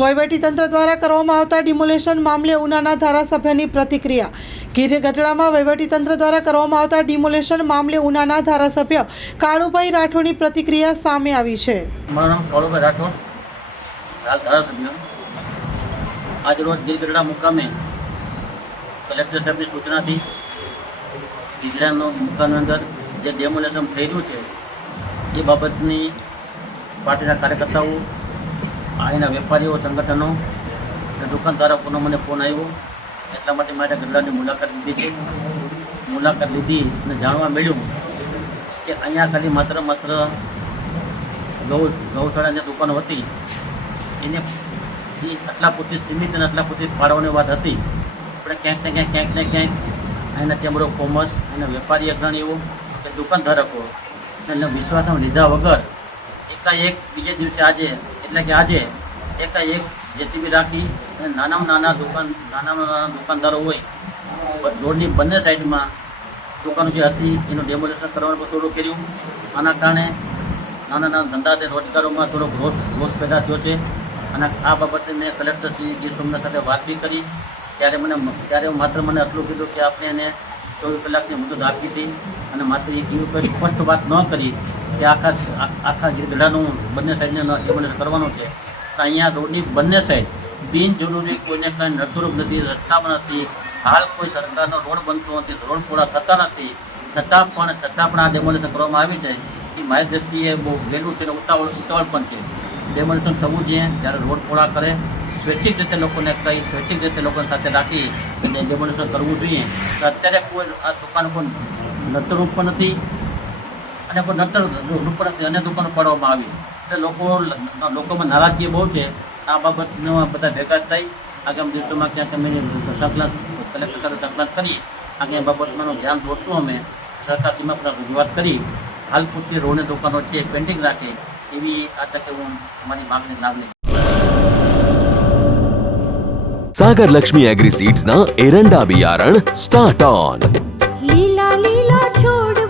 વહીવટીતંત્ર દ્વારા કરવામાં આવતા ડિમોલેશન મામલે ઉનાના ધારાસભ્યની પ્રતિક્રિયા. ગીર ગઢડામાં વહીવટીતંત્ર દ્વારા કરવામાં આવતા ડિમોલેશન મામલે ઉનાના ધારાસભ્ય કાળુભાઈ રાઠોડની પ્રતિક્રિયા સામે આવી છે. મારું નામ કાળુભાઈ રાઠોડ. ધારાસભ્ય. આજ રોજ ગીરગઢડા મુકામે કલેક્ટર સાહેબની સૂચનાથી ગીરગઢડાનો મુકામની અંદર જે ડેમોલેશન થઈ છે, એ બાબતની પાર્ટીના કાર્યકર્તાઓ અહીંના વેપારીઓ, સંગઠનો અને દુકાનધારકોનો મને ફોન આવ્યો. એટલા માટે મારે ગઢડાની મુલાકાત લીધી છે. મુલાકાત લીધી અને જાણવા મળ્યું કે અહીંયા ખાલી માત્ર માત્ર ગૌ ગૌશાળાની દુકાનો હતી. એને એ આટલા પૂરતી સીમિત અને આટલા પૂરતી ફાળવવાની વાત હતી. આપણે ક્યાંક ને ક્યાંક ક્યાંક ને ક્યાંક અહીંના ચેમ્બર ઓફ કોમર્સ અને વેપારી અગ્રણીઓ કે દુકાનધારકો એને વિશ્વાસમાં લીધા વગર એકાએક બીજે દિવસે આજે એટલે કે આજે એકાએક જેસીબી રાખી નાનામાં નાના દુકાન, નાનામાં નાના દુકાનદારો હોય રોડની બંને સાઈડમાં દુકાનો જે હતી, એનું ડેમોલેશન કરવાનું શરૂ કર્યું. આના કારણે નાના નાના ધંધા અને રોજગારોમાં થોડોક રોષ રોષ પેદા થયો છે. અને આ બાબતે મેં કલેક્ટર શ્રી ગીર સોમનાથ સાથે વાત બી કરી. ત્યારે મને ત્યારે માત્ર મને આટલું કીધું કે આપણે એને ચોવીસ કલાકની મુદત આપી હતી અને માત્ર એક એવું સ્પષ્ટ વાત ન કરી કે આખા આખા ગઢાનું બંને સાઈડને ડેમોલેશન કરવાનું છે અહીંયા રોડની બંને સાઈડ બિનજરૂરી કોઈને કાંઈ નડતરૂપ નથી, રસ્તામાં નથી, હાલ કોઈ સરકારનો રોડ બનતો નથી, રોડ પૂરા થતા નથી, છતાં પણ છતાં પણ આ ડેમોલેશન કરવામાં આવ્યું છે. એ મારી દ્રષ્ટિએ બહુ વહેલું છે અને ઉતાવળ ઉતાવળ પણ છે. ડેમોલેશન થવું જોઈએ, જ્યારે રોડ પૂરા કરે, સ્વૈચ્છિક રીતે લોકોને કહી સ્વૈચ્છિક રીતે લોકોને સાથે રાખી અને ડેમોલેશન કરવું જોઈએ. અત્યારે કોઈ આ દુકાન પણ નતરૂપ પણ નથી અને કોઈ નતર રૂપરથી અનેક ઉપર પાડવામાં આવી એટલે લોકો લોકોમાં નારાજગી બહુ છે આ બાબતમાં બધા ભેગા થઈ આગામી દિવસોમાં ક્યાંક અમે સંકલન કલેક્ટર સાથે સંકલન કરી આગળ બાબતમાંનું ધ્યાન દોરશું અમે સરકાર સીમા પર રજૂઆત કરી હાલ પૂરતી રોડની દુકાનો છે પેન્ટિંગ રાખે એવી આ તકે હું મારી માંગણી લાગણી સાગર લક્ષ્મી એગ્રી સીડ્સના એરંડા બિયારણ સ્ટાર્ટ ઓન લીલા લીલા છોડ